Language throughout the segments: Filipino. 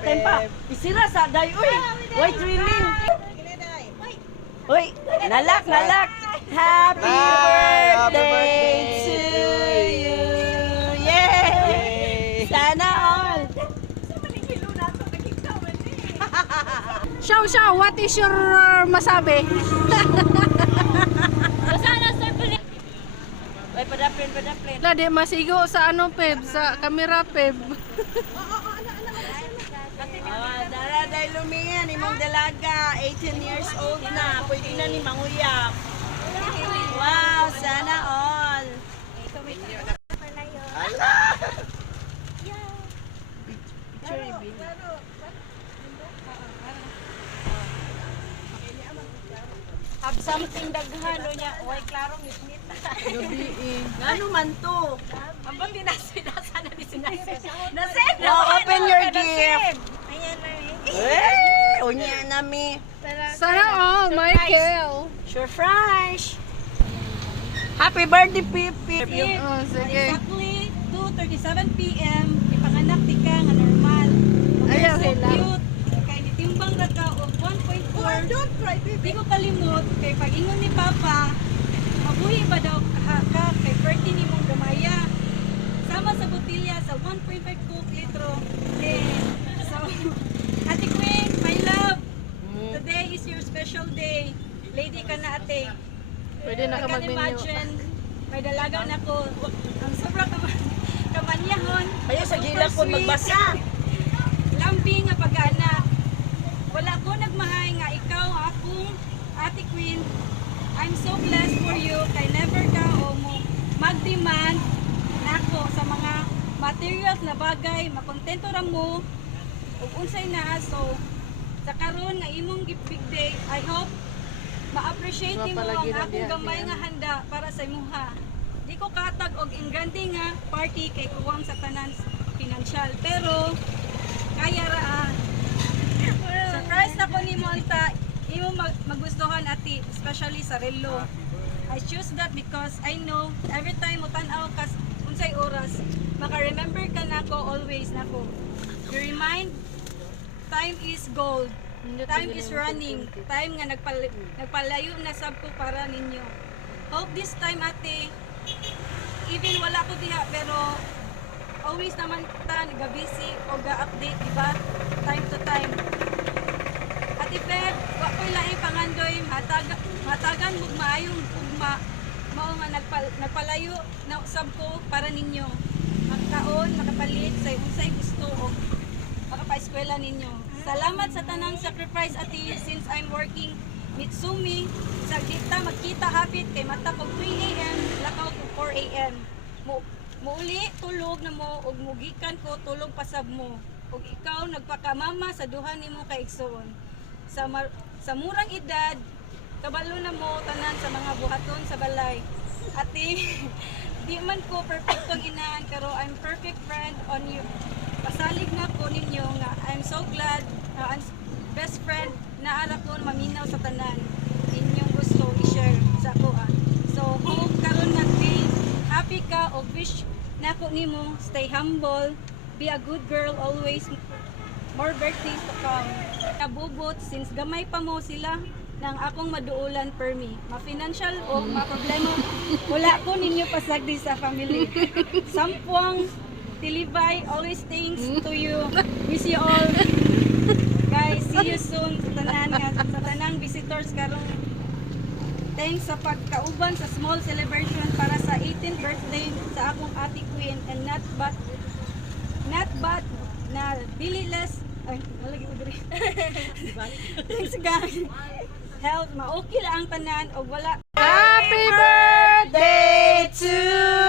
Tempa. Isira sa day. Uy, why training? Uy, nalak. Happy birthday to you. Yay! Sana all. Shaw, what is your masabi? Ay, padapin. Lade, masigo sa ano, Peb? Sa camera, Peb. Daraday lumingan, imong dalaga, 18 years old na, pwede na ni manguyap. Wow, sana all. Have something daghan o niya. Uy, klaro, ngit-ngit. Gabi eh. Ngano man to? Ambang dinasa na ni sinasin. Now, open your gift. Eh, unya nami. Sana all, Michael. Surprise! Happy birthday, Pipi! Oh, sige. Exactly 2:37 PM, ipanganak ti ka nga normal. Ayaw So sila. cute. Kay nitimbang ra ka og 1.4. Don't cry, baby. Di ko kalimot kay pag-ingon ni Papa, mabuhi ba daw ka kay birthday ni mong gamaya. Sama sa botilya sa 1.5 coke litro. So, Ate Queen, my love, today is your special day. Lady ka na, ate. Pwede na ka I can mag-menu. imagine, may dalaga na ko. Ang sobrang kamanyahon. Ayaw sa gila ko Super magbasa. sweet. Lambing nga pag-anak. Wala ko nagmahay nga ikaw akong Ate Queen. I'm so blessed for you. Kay never ka o mo mag-demand nako sa mga materials na bagay. Makontento ra mo. Ug unsay na so sa karon nga imong big day, I hope ma-appreciate nimo ang akong gamay nga handa para sa imuha. Di ko katag og ingrande nga party kay kuwang sa tanan financial, pero kaya ra. Surprise na ko nimo anta imo magustuhan ati, especially sa relo. I choose that because I know every time mo tan-aw ka unsay oras, maka-remember ka nako always nako. You remind time is gold. Time is running. Time nga nagpalayo na sab ko para ninyo. Hope this time ate, even wala ko diha pero always naman ta nagabisi o ga-update, diba? Time to time. Ate Pep, wa ko laing pangandoy matagan mo maayong ugma mao nga nagpalayo na sab ko para ninyo. Magkaon, makapalit sa unsay gusto o makapaeskwela ninyo. Salamat sa tanang sacrifice ati, since I'm working Mitsumi sa kita magkita hapit kay mata ko 3 AM lakaw ko 4 AM. Muuli tulog na mo ug mugikan ko tulog pasab mo. Ug ikaw nagpakamama sa duha nimo ka igsoon. Sa murang edad kabalo na mo tanan sa mga buhaton sa balay. Ati, di man ko perfectong inaan pero I'm perfect friend on you. Pasalig na ko ninyo nga I'm so glad na best friend na ara ko maminaw sa tanan inyong gusto i-share sa ako. So hope karon nga happy ka o wish na ko nimo stay humble, be a good girl always, more birthdays to come. Kabubot since gamay pa mo sila nang akong maduulan per me. Ma-financial o ma-problema wala ko ninyo pasagdi sa family. Sampuang Tilibay, always thanks to you. Miss you all. Guys, see you soon sa tanang visitors karong. Thanks sa pagkauban sa small celebration para sa 18th birthday sa akong Ate Queen, and not but na dili less ay malagi ko diri. Thanks guys. Health ma-okay lang ang tanan og wala. Happy birthday to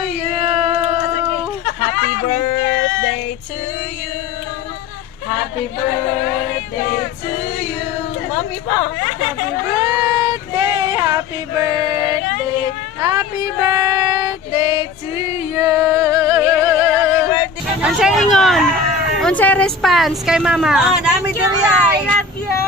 you. Happy birthday to you. Happy birthday to you. Mami pa. Happy birthday, happy birthday, happy birthday to you. Unsay ingon? Unsay response kay mama? Ah, nami diri ay. I love you.